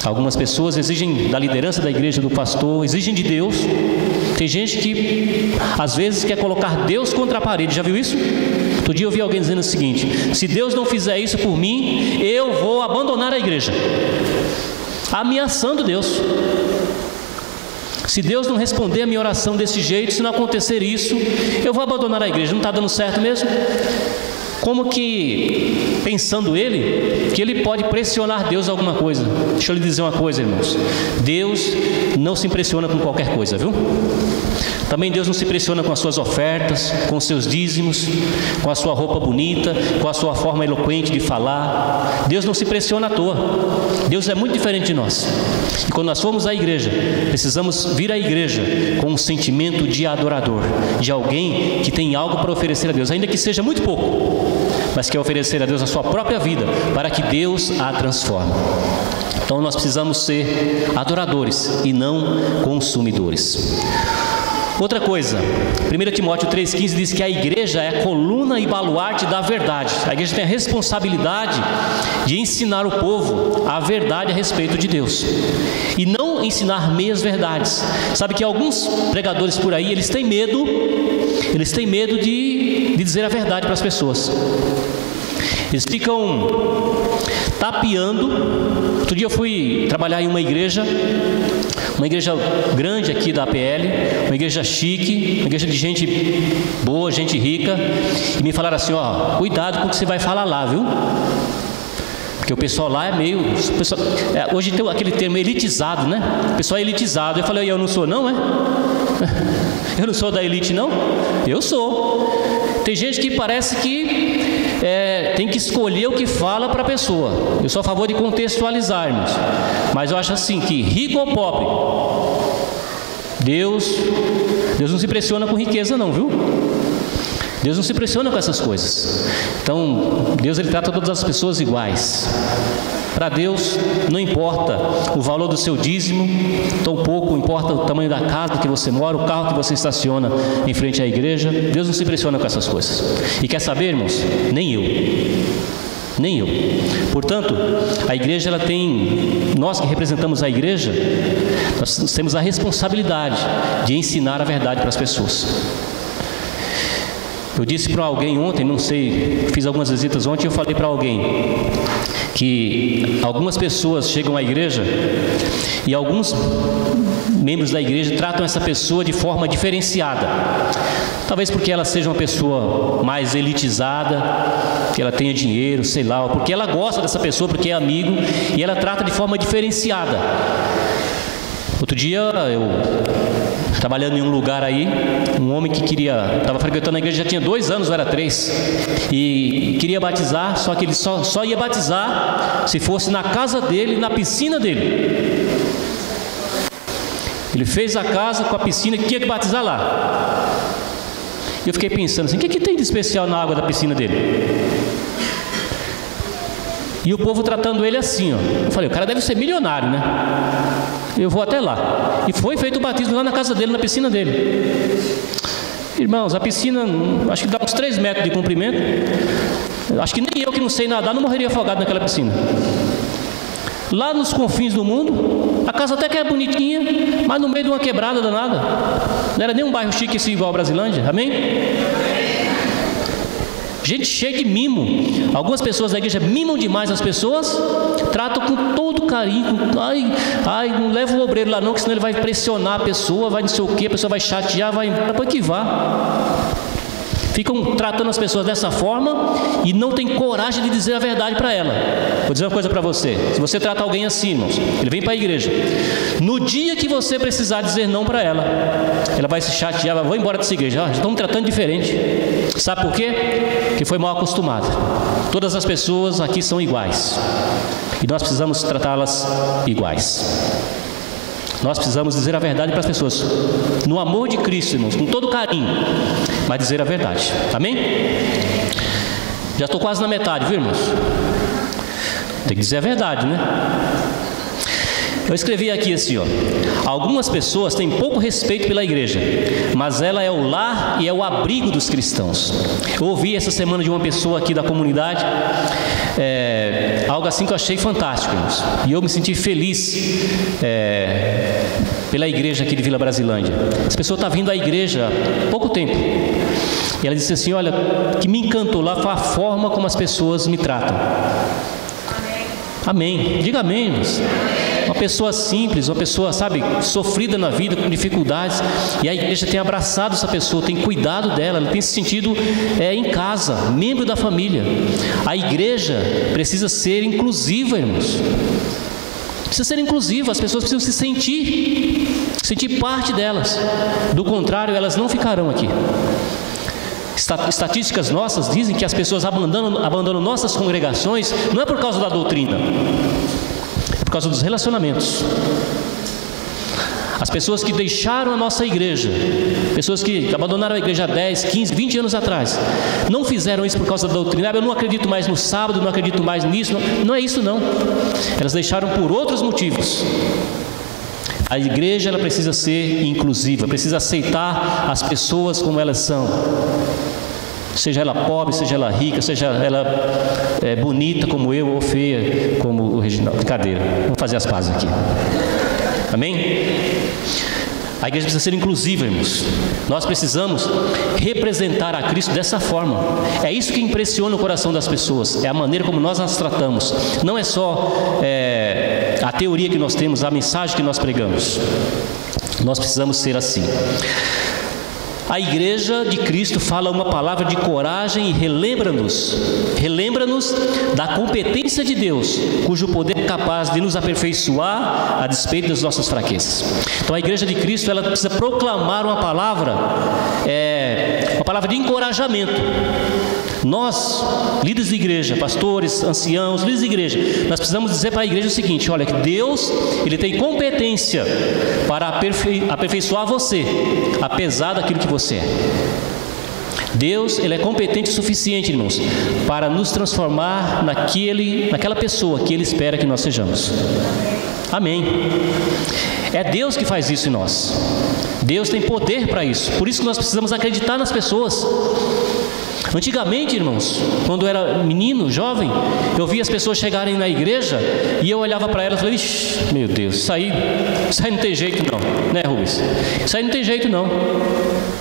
Algumas pessoas exigem da liderança da igreja, do pastor, exigem de Deus. Tem gente que às vezes quer colocar Deus contra a parede, já viu isso? Outro Outro dia eu vi alguém dizendo o seguinte: se Deus não fizer isso por mim, eu vou abandonar a igreja. Ameaçando Deus. Se Deus não responder a minha oração desse jeito, se não acontecer isso, eu vou abandonar a igreja. Não está dando certo mesmo? Como que, pensando ele, que ele pode pressionar Deus a alguma coisa? Deixa eu lhe dizer uma coisa, irmãos. Deus não se impressiona com qualquer coisa, viu? Também Deus não se impressiona com as suas ofertas, com os seus dízimos, com a sua roupa bonita, com a sua forma eloquente de falar. Deus não se impressiona à toa. Deus é muito diferente de nós. E quando nós formos à igreja, precisamos vir à igreja com um sentimento de adorador, de alguém que tem algo para oferecer a Deus, ainda que seja muito pouco, mas quer oferecer a Deus a sua própria vida, para que Deus a transforme. Então nós precisamos ser adoradores e não consumidores. Outra coisa, 1 Timóteo 3,15 diz que a igreja é a coluna e baluarte da verdade. A igreja tem a responsabilidade de ensinar o povo a verdade a respeito de Deus. E não ensinar meias verdades. Sabe que alguns pregadores por aí, eles têm medo de dizer a verdade para as pessoas. Eles ficam tapeando. Outro dia eu fui trabalhar em uma igreja grande aqui da APL, uma igreja chique, uma igreja de gente boa, gente rica, e me falaram assim: ó, cuidado com o que você vai falar lá, viu? Porque o pessoal lá é meio... hoje tem aquele termo elitizado, né? O pessoal é elitizado. Eu falei: eu não sou não, é? Eu não sou da elite não? Eu sou. Tem gente que parece que tem que escolher o que fala para a pessoa. Eu sou a favor de contextualizar, irmãos. Mas eu acho assim que rico ou pobre, Deus não se impressiona com riqueza não, viu? Deus não se impressiona com essas coisas. Então, Deus ele trata todas as pessoas iguais. Para Deus não importa o valor do seu dízimo, tampouco importa o tamanho da casa que você mora, o carro que você estaciona em frente à igreja. Deus não se impressiona com essas coisas. E quer saber, irmãos? Nem eu. Portanto, a igreja ela tem, nós que representamos a igreja, nós temos a responsabilidade de ensinar a verdade para as pessoas. Eu disse para alguém ontem, não sei, fiz algumas visitas ontem, eu falei para alguém que algumas pessoas chegam à igreja e alguns membros da igreja tratam essa pessoa de forma diferenciada. Talvez porque ela seja uma pessoa mais elitizada, que ela tenha dinheiro, sei lá, ou porque ela gosta dessa pessoa, porque é amigo, e ela trata de forma diferenciada. Outro dia eu trabalhando em um lugar aí, um homem que estava frequentando a igreja já tinha 2 anos, ou era 3, e queria batizar, só que ele só ia batizar se fosse na casa dele, na piscina dele. Ele fez a casa com a piscina que tinha que batizar lá. E eu fiquei pensando assim: o que tem de especial na água da piscina dele? E o povo tratando ele assim, ó. Eu falei: o cara deve ser milionário, né? Eu vou até lá. E foi feito o batismo lá na casa dele, na piscina dele. Irmãos, a piscina, acho que dá uns 3 metros de comprimento. Acho que nem eu, que não sei nadar, não morreria afogado naquela piscina. Lá nos confins do mundo, a casa até que é bonitinha, mas no meio de uma quebrada danada. Não era nem um bairro chique assim igual a Brasilândia, amém? Gente cheia de mimo. Algumas pessoas da igreja mimam demais as pessoas, tratam com todo carinho, não leva o obreiro lá não, que senão ele vai pressionar a pessoa, vai não sei o que, a pessoa vai chatear, vai embora, depois que vá. Ficam tratando as pessoas dessa forma e não tem coragem de dizer a verdade para ela. Vou dizer uma coisa para você: se você trata alguém assim, irmãos, ele vem para a igreja, no dia que você precisar dizer não para ela, ela vai se chatear, vai embora dessa igreja. Já estão me tratando diferente. Sabe por quê? Porque foi mal acostumada. Todas as pessoas aqui são iguais e nós precisamos tratá-las iguais. Nós precisamos dizer a verdade para as pessoas, no amor de Cristo, irmãos, com todo carinho, mas dizer a verdade, amém? Já estou quase na metade, viu, irmãos? Tem que dizer a verdade, né? Eu escrevi aqui assim, ó: algumas pessoas têm pouco respeito pela igreja, mas ela é o lar e é o abrigo dos cristãos. Eu ouvi essa semana de uma pessoa aqui da comunidade, algo assim que eu achei fantástico, irmãos. E eu me senti feliz pela igreja aqui de Vila Brasilândia. Essa pessoa está vindo à igreja há pouco tempo. E ela disse assim: olha, o que me encantou lá foi a forma como as pessoas me tratam. Amém. Diga amém, irmãos. Uma pessoa simples, uma pessoa, sabe, sofrida na vida, com dificuldades, e a igreja tem abraçado essa pessoa, tem cuidado dela, ela tem se sentido em casa, membro da família. A igreja precisa ser inclusiva, irmãos. Precisa ser inclusiva, as pessoas precisam se sentir parte delas. Do contrário, elas não ficarão aqui. Estatísticas nossas dizem que as pessoas abandonam nossas congregações não é por causa da doutrina, é por causa dos relacionamentos. As pessoas que deixaram a nossa igreja, pessoas que abandonaram a igreja há 10, 15, 20 anos atrás, não fizeram isso por causa da doutrina. Eu não acredito mais no sábado, não acredito mais nisso. Não é isso não. Elas deixaram por outros motivos. A igreja, ela precisa ser inclusiva, precisa aceitar as pessoas como elas são. Seja ela pobre, seja ela rica, seja ela bonita como eu ou feia como o Reginaldo. Brincadeira, vamos fazer as pazes aqui. Amém? A igreja precisa ser inclusiva, irmãos. Nós precisamos representar a Cristo dessa forma. É isso que impressiona o coração das pessoas. É a maneira como nós as tratamos. Não é só a teoria que nós temos, a mensagem que nós pregamos. Nós precisamos ser assim. A igreja de Cristo fala uma palavra de coragem e relembra-nos da competência de Deus, cujo poder é capaz de nos aperfeiçoar a despeito das nossas fraquezas. Então a igreja de Cristo, ela precisa proclamar uma palavra de encorajamento. Nós, líderes de igreja, pastores, anciãos, líderes de igreja, nós precisamos dizer para a igreja o seguinte: olha, que Deus, Ele tem competência para aperfeiçoar você, apesar daquilo que você é. Deus, Ele é competente o suficiente, irmãos, para nos transformar naquela pessoa que Ele espera que nós sejamos. Amém. É Deus que faz isso em nós. Deus tem poder para isso. Por isso que nós precisamos acreditar nas pessoas. Antigamente, irmãos, quando eu era menino, jovem, eu via as pessoas chegarem na igreja e eu olhava para elas e falei: ixi, meu Deus, isso aí não tem jeito não, né, Rubens? Isso aí não tem jeito não.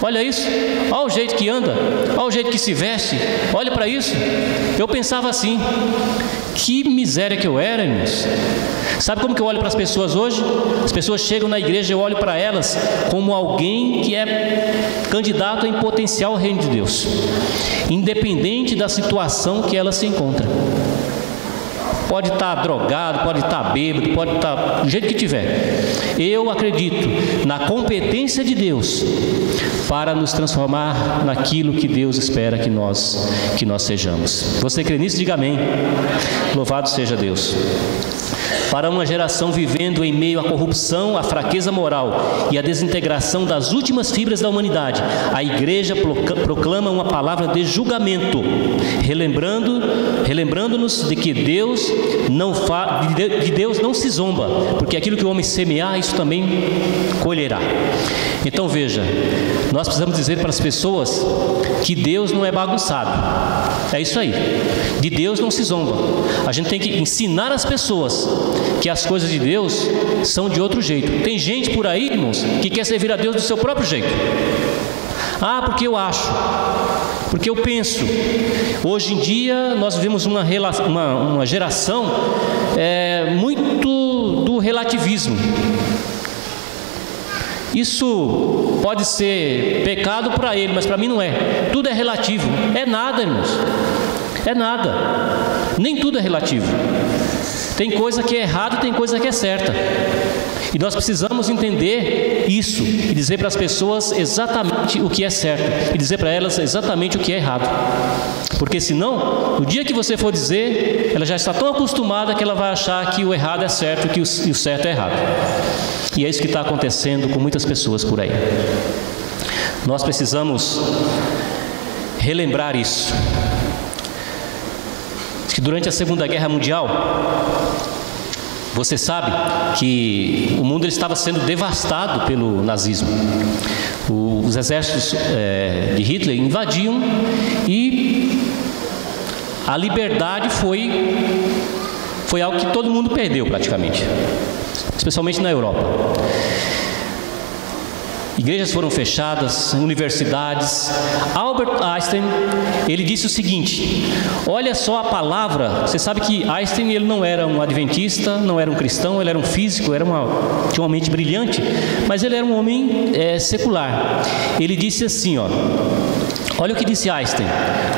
Olha isso, olha o jeito que anda, olha o jeito que se veste, olha para isso. Eu pensava assim: que miséria que eu era, irmãos. Sabe como que eu olho para as pessoas hoje? As pessoas chegam na igreja e eu olho para elas como alguém que é candidato em potencial ao reino de Deus, independente da situação que ela se encontra. Pode estar drogado, pode estar bêbado, pode estar do jeito que tiver. Eu acredito na competência de Deus para nos transformar naquilo que Deus espera que nós sejamos. Você crê nisso? Diga amém. Louvado seja Deus. Para uma geração vivendo em meio à corrupção, à fraqueza moral e à desintegração das últimas fibras da humanidade, a igreja proclama uma palavra de julgamento, relembrando-nos de que Deus não se zomba, porque aquilo que o homem semear, isso também colherá. Então veja, nós precisamos dizer para as pessoas que Deus não é bagunçado. É isso aí. De Deus não se zomba. A gente tem que ensinar as pessoas que as coisas de Deus são de outro jeito. Tem gente por aí, irmãos, que quer servir a Deus do seu próprio jeito. Ah, porque eu acho, porque eu penso. Hoje em dia nós vivemos uma geração muito do relativismo. Isso pode ser pecado para ele, mas para mim não é. Tudo é relativo. É nada, irmãos. É nada. Nem tudo é relativo. Tem coisa que é errada e tem coisa que é certa. E nós precisamos entender isso e dizer para as pessoas exatamente o que é certo e dizer para elas exatamente o que é errado. Porque senão, no dia que você for dizer, ela já está tão acostumada que ela vai achar que o errado é certo e o certo é errado. E é isso que está acontecendo com muitas pessoas por aí. Nós precisamos relembrar isso. Que durante a Segunda Guerra Mundial, você sabe que o mundo estava sendo devastado pelo nazismo. Os exércitos de Hitler invadiam e a liberdade foi algo que todo mundo perdeu praticamente, especialmente na Europa. igrejas foram fechadas, universidades. Albert Einstein, ele disse o seguinte: olha só a palavra. Você sabe que Einstein, ele não era um adventista, não era um cristão, ele era um físico, tinha uma mente brilhante, mas ele era um homem secular. Ele disse assim, olha o que disse Einstein,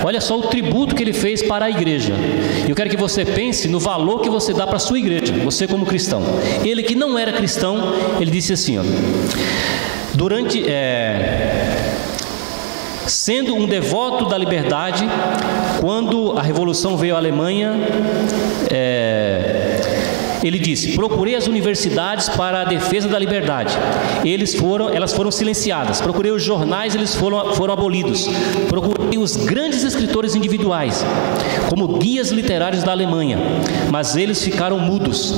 olha só o tributo que ele fez para a igreja. Eu quero que você pense no valor que você dá para a sua igreja, você como cristão. Ele que não era cristão, ele disse assim, sendo um devoto da liberdade, quando a Revolução veio à Alemanha, ele disse: procurei as universidades para a defesa da liberdade, elas foram silenciadas. Procurei os jornais, eles foram abolidos. Procurei os grandes escritores individuais, como guias literários da Alemanha, mas eles ficaram mudos.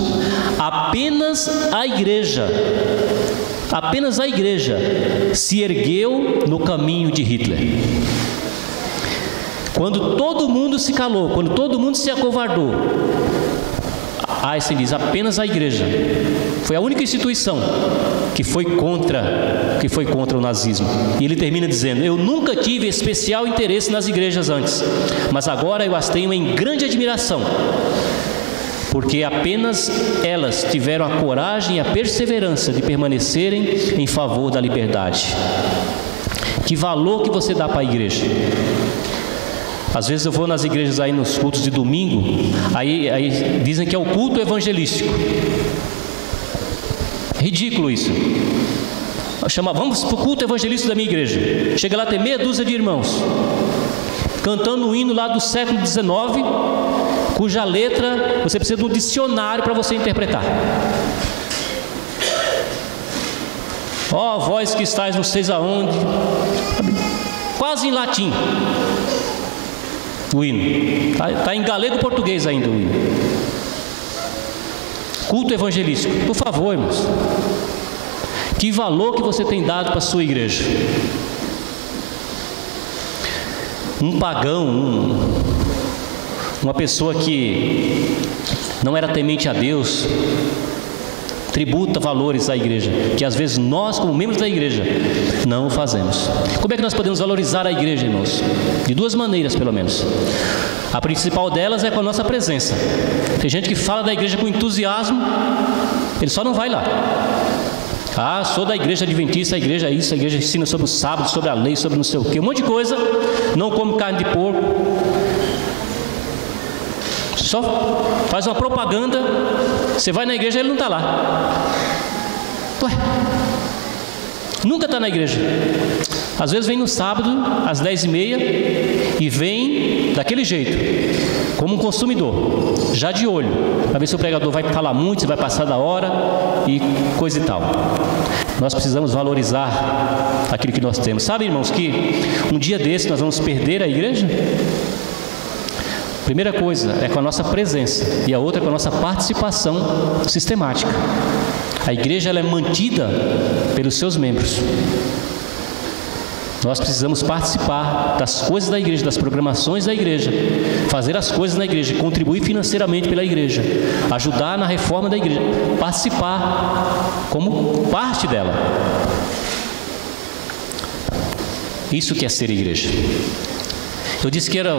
Apenas a igreja se ergueu no caminho de Hitler. Quando todo mundo se calou, quando todo mundo se acovardou, Einstein diz: apenas a igreja foi a única instituição que foi contra o nazismo. E ele termina dizendo: eu nunca tive especial interesse nas igrejas antes, mas agora eu as tenho em grande admiração, porque apenas elas tiveram a coragem e a perseverança de permanecerem em favor da liberdade. Que valor que você dá para a igreja? Às vezes eu vou nas igrejas aí nos cultos de domingo, aí dizem que é o culto evangelístico. Ridículo isso. Vamos para o culto evangelístico da minha igreja. Chega lá, tem meia dúzia de irmãos cantando um hino lá do século XIX, cuja letra você precisa de um dicionário para você interpretar. Ó, vós que estáis não sei aonde, quase em latim o hino, está em galego-português ainda o hino. Culto evangelístico. Por favor, irmãos, que valor que você tem dado para a sua igreja? Um pagão, uma pessoa que não era temente a Deus, tributa valores à igreja, que às vezes nós, como membros da igreja, não fazemos. Como é que nós podemos valorizar a igreja, irmãos? De duas maneiras, pelo menos. A principal delas é com a nossa presença. Tem gente que fala da igreja com entusiasmo, ele só não vai lá. Ah, sou da igreja adventista, a igreja é isso, a igreja ensina sobre o sábado, sobre a lei, sobre não sei o quê, um monte de coisa, não come carne de porco, só faz uma propaganda. Você vai na igreja e ele não está lá. Ué, nunca está na igreja. Às vezes vem no sábado, às 10h30, e vem daquele jeito, como um consumidor, já de olho, para ver se o pregador vai falar muito, se vai passar da hora e coisa e tal. Nós precisamos valorizar aquilo que nós temos. Sabe, irmãos, que um dia desse nós vamos perder a igreja? Primeira coisa é com a nossa presença, e a outra é com a nossa participação sistemática. A igreja ela é mantida pelos seus membros. Nós precisamos participar das coisas da igreja, das programações da igreja, fazer as coisas na igreja, contribuir financeiramente pela igreja, ajudar na reforma da igreja, participar como parte dela. Isso que é ser igreja. Eu disse que era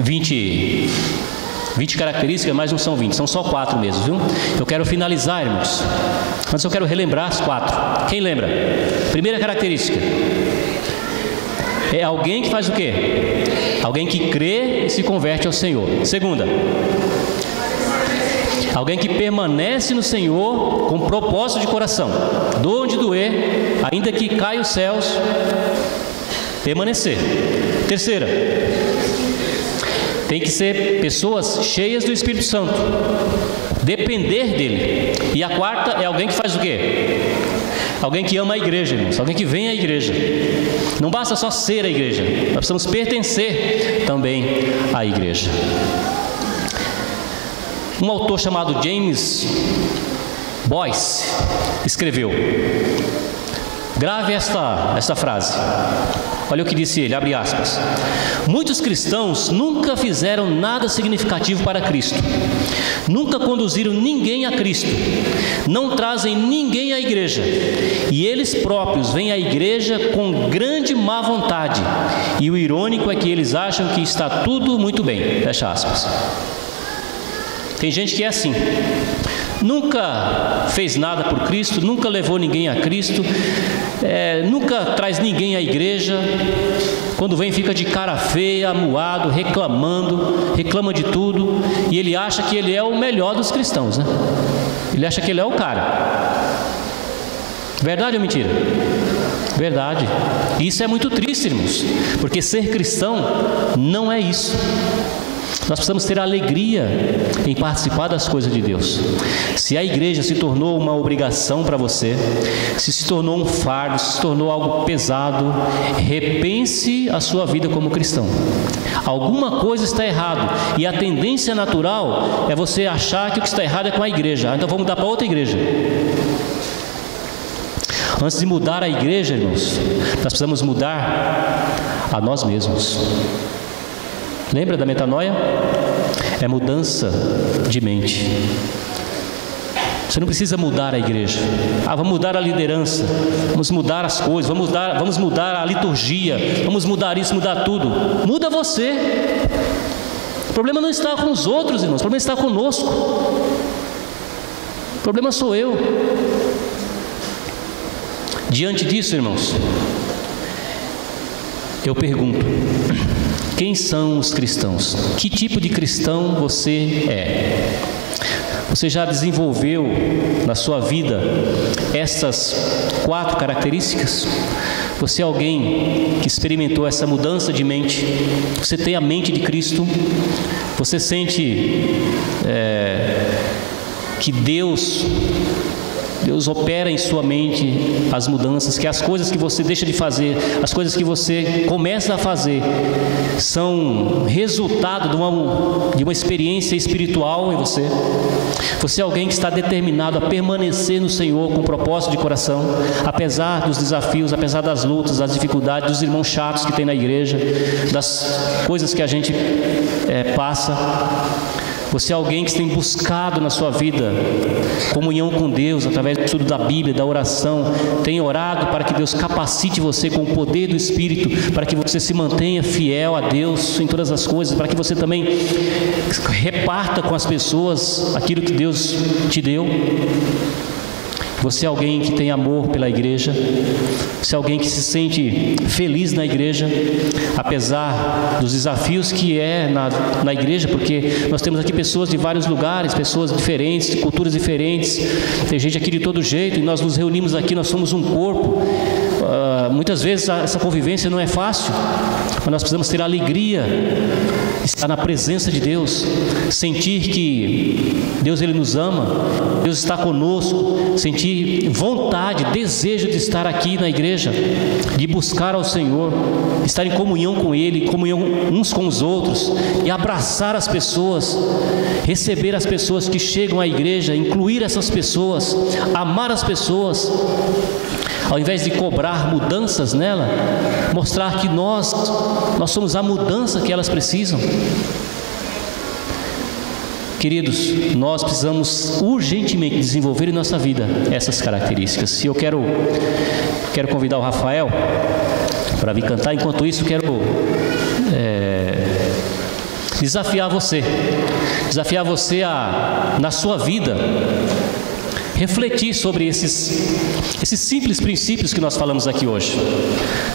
20 características, mas não são 20, são só 4 mesmo, viu? Eu quero finalizar, irmãos. Antes eu quero relembrar as 4. Quem lembra? Primeira característica é alguém que faz o quê? Alguém que crê e se converte ao Senhor. Segunda, alguém que permanece no Senhor com propósito de coração, doa onde doer, ainda que caia os céus, permanecer. Terceira, tem que ser pessoas cheias do Espírito Santo, depender dele. E a quarta é alguém que faz o quê? Alguém que ama a igreja, irmãos, alguém que vem à igreja. Não basta só ser a igreja, nós precisamos pertencer também à igreja. Um autor chamado James Boyce escreveu, grave esta frase: Olha o que disse ele, abre aspas. Muitos cristãos nunca fizeram nada significativo para Cristo. Nunca conduziram ninguém a Cristo. Não trazem ninguém à igreja. E eles próprios vêm à igreja com grande má vontade. E o irônico é que eles acham que está tudo muito bem. Fecha aspas. Tem gente que é assim. Nunca fez nada por Cristo, nunca levou ninguém a Cristo, nunca traz ninguém à igreja. Quando vem fica de cara feia, amuado, reclama de tudo. E ele acha que ele é o melhor dos cristãos, né? Ele acha que ele é o cara. Verdade ou mentira? Verdade. E isso é muito triste, irmãos, porque ser cristão não é isso. Nós precisamos ter alegria em participar das coisas de Deus. Se a igreja se tornou uma obrigação para você, se tornou um fardo, se tornou algo pesado, repense a sua vida como cristão. Alguma coisa está errado, e a tendência natural é você achar que o que está errado é com a igreja. Então vamos mudar para outra igreja. Antes de mudar a igreja, irmãos, nós precisamos mudar a nós mesmos. Lembra da metanoia? É mudança de mente. Você não precisa mudar a igreja. Vamos mudar a liderança, vamos mudar as coisas, vamos mudar a liturgia, vamos mudar isso, mudar tudo. Muda você. O problema não está com os outros, irmãos, o problema está conosco. O problema sou eu. Diante disso, irmãos, eu pergunto: quem são os cristãos? Que tipo de cristão você é? Você já desenvolveu na sua vida essas 4 características? Você é alguém que experimentou essa mudança de mente? Você tem a mente de Cristo? Você sente que Deus opera em sua mente as mudanças, que as coisas que você deixa de fazer, as coisas que você começa a fazer, são resultado de uma experiência espiritual em você? Você é alguém que está determinado a permanecer no Senhor com propósito de coração, apesar dos desafios, apesar das lutas, das dificuldades, dos irmãos chatos que tem na igreja, das coisas que a gente passa? Você é alguém que tem buscado na sua vida comunhão com Deus, através do estudo da Bíblia, da oração, tem orado para que Deus capacite você com o poder do Espírito, para que você se mantenha fiel a Deus em todas as coisas, para que você também reparta com as pessoas aquilo que Deus te deu. Você é alguém que tem amor pela igreja? Você é alguém que se sente feliz na igreja, apesar dos desafios que é na igreja, porque nós temos aqui pessoas de vários lugares, pessoas diferentes, de culturas diferentes, tem gente aqui de todo jeito, e nós nos reunimos aqui, nós somos um corpo. Muitas vezes essa convivência não é fácil, mas nós precisamos ter a alegria de estar na presença de Deus, sentir que Deus Ele nos ama, Deus está conosco, sentir vontade, desejo de estar aqui na igreja, de buscar ao Senhor, estar em comunhão com Ele, comunhão uns com os outros, e abraçar as pessoas, receber as pessoas que chegam à igreja, incluir essas pessoas, amar as pessoas. Ao invés de cobrar mudanças nela, mostrar que nós somos a mudança que elas precisam. Queridos, nós precisamos urgentemente desenvolver em nossa vida essas características. E eu quero convidar o Rafael para vir cantar. Enquanto isso, quero desafiar você a, na sua vida, refletir sobre esses simples princípios que nós falamos aqui hoje,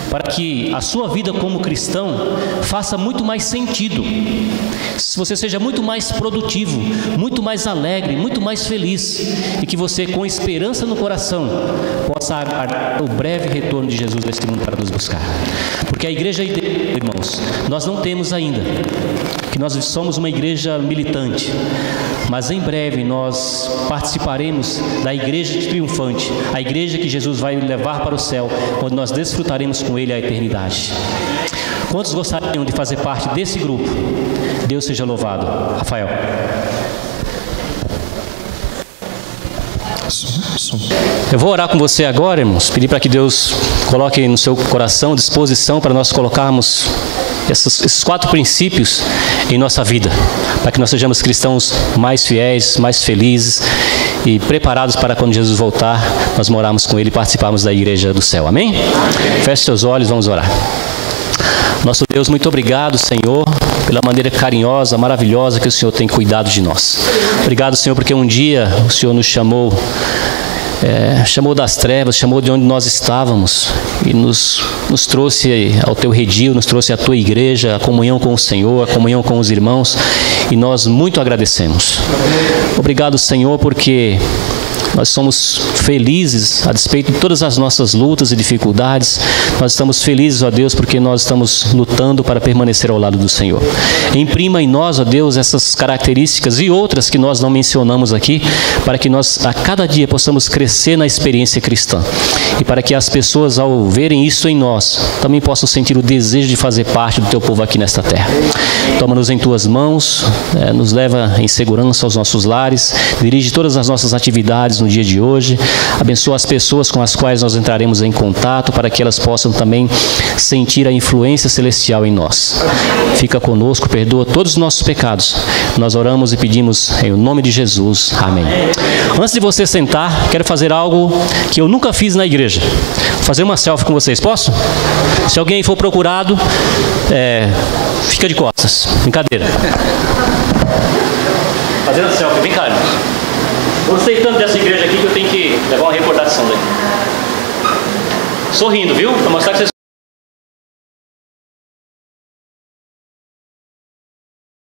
para que a sua vida como cristão faça muito mais sentido, se você seja muito mais produtivo, muito mais alegre, muito mais feliz, e que você, com esperança no coração, possa aguardar o breve retorno de Jesus neste mundo para nos buscar. Porque a igreja, irmãos, nós não temos ainda, que nós somos uma igreja militante, mas em breve nós participaremos da igreja triunfante, a igreja que Jesus vai levar para o céu, onde nós desfrutaremos com Ele a eternidade. Quantos gostariam de fazer parte desse grupo? Deus seja louvado. Rafael. Eu vou orar com você agora, irmãos, pedir para que Deus coloque no seu coração disposição para nós colocarmos esses 4 princípios em nossa vida, para que nós sejamos cristãos mais fiéis, mais felizes e preparados para quando Jesus voltar, nós morarmos com Ele e participarmos da igreja do céu. Amém? Feche seus olhos, vamos orar. Nosso Deus, muito obrigado, Senhor, pela maneira carinhosa, maravilhosa que o Senhor tem cuidado de nós. Obrigado, Senhor, porque um dia o Senhor nos chamou das trevas, chamou de onde nós estávamos e nos trouxe ao Teu redil, nos trouxe à Tua igreja, a comunhão com o Senhor, a comunhão com os irmãos, e nós muito agradecemos. Obrigado, Senhor, porque nós somos felizes a despeito de todas as nossas lutas e dificuldades. Nós estamos felizes, ó Deus, porque nós estamos lutando para permanecer ao lado do Senhor. Imprima em nós, ó Deus, essas características e outras que nós não mencionamos aqui, para que nós a cada dia possamos crescer na experiência cristã. E para que as pessoas, ao verem isso em nós, também possam sentir o desejo de fazer parte do Teu povo aqui nesta terra. Toma-nos em Tuas mãos, nos leva em segurança aos nossos lares, dirige todas as nossas atividades no dia de hoje, abençoa as pessoas com as quais nós entraremos em contato, para que elas possam também sentir a influência celestial em nós. Fica conosco, perdoa todos os nossos pecados. Nós oramos e pedimos em nome de Jesus. Amém. Antes de você sentar, quero fazer algo que eu nunca fiz na igreja. Vou fazer uma selfie com vocês, posso? Se alguém for procurado, fica de costas. Brincadeira. Fazendo selfie, vem cá, irmãos. Gostei tanto dessa igreja aqui que eu tenho que levar uma recordação daqui. Sorrindo, viu? Para mostrar que vocês